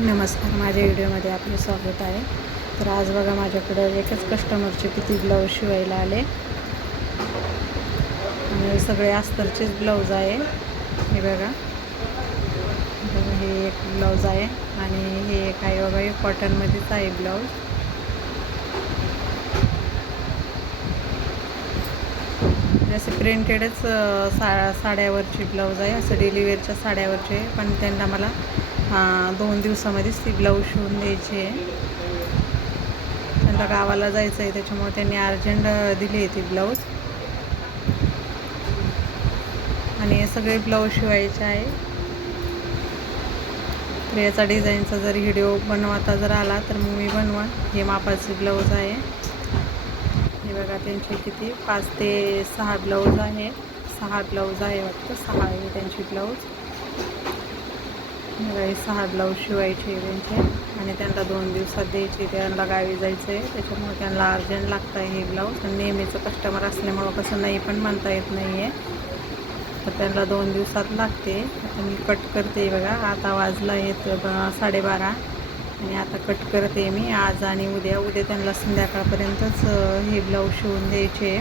नमस्कार, माझ्या व्हिडिओमध्ये आपले स्वागत आहे. तर आज बघा माझ्याकडं एकच कस्टमरचे किती ब्लाऊज शिवायला आले आणि सगळे अस्तरचेच ब्लाऊज आहे. हे बघा, हे एक ब्लाऊज आहे आणि हे एक आहे बघा, हे कॉटनमध्येच आहे ब्लाऊज. असे प्रिंटेडच साड्यावरची ब्लाऊज आहे, असं डेलीवेअरच्या साड्यावरचे, पण त्यांना मला 2 दिवसामध्येच ती ब्लाऊज शिवून द्यायची आहे. त्यांना गावाला जायचं आहे, त्याच्यामुळे त्यांनी अर्जंट दिली आहे ती ब्लाऊज. आणि हे सगळे ब्लाऊज शिवायचे आहे. तर याचा डिझाईनचा जर व्हिडिओ बनवायचा जर आला तर मग मी बनवा. हे मापाचे ब्लाऊज आहे. हे बघा, त्यांचे किती 5 ते 6 ब्लाऊज आहे. 6 ब्लाऊज आहे वाटतं, 6 आहे त्यांची ब्लाऊज. हे 6 ब्लाऊज शिवायचे त्यांचे आणि त्यांना 2 दिवसात द्यायचे. त्यांना गावी जायचं आहे, त्याच्यामुळे त्यांना अर्जंट लागतं आहे हे ब्लाऊज. आणि नेहमीचं कस्टमर असल्यामुळं कसं नाही पण म्हणता येत नाही आहे, तर त्यांना 2 दिवसात लागते. आता मी कट करते. बघा, आता वाजला आहेत 12:30 आणि आता कट करते मी आज आणि उद्या त्यांना संध्याकाळपर्यंतच हे ब्लाऊज शिवून द्यायचे.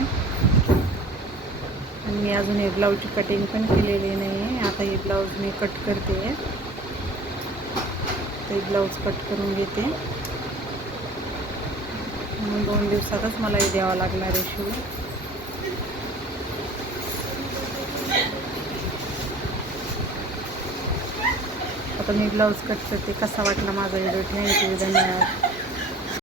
आणि मी अजून हे ब्लाऊजची कटिंग पण केलेली नाही आहे. आता हे ब्लाऊज मी कट करते, ते ब्लाऊज कट करून घेते. म्हणून 2 दिवसातच मला हे द्यावं लागणार आहे शिवून. आता मी ब्लाऊज कट करते. कसा वाटला माझा व्हिडिओ? थँक्यू, धन्यवाद.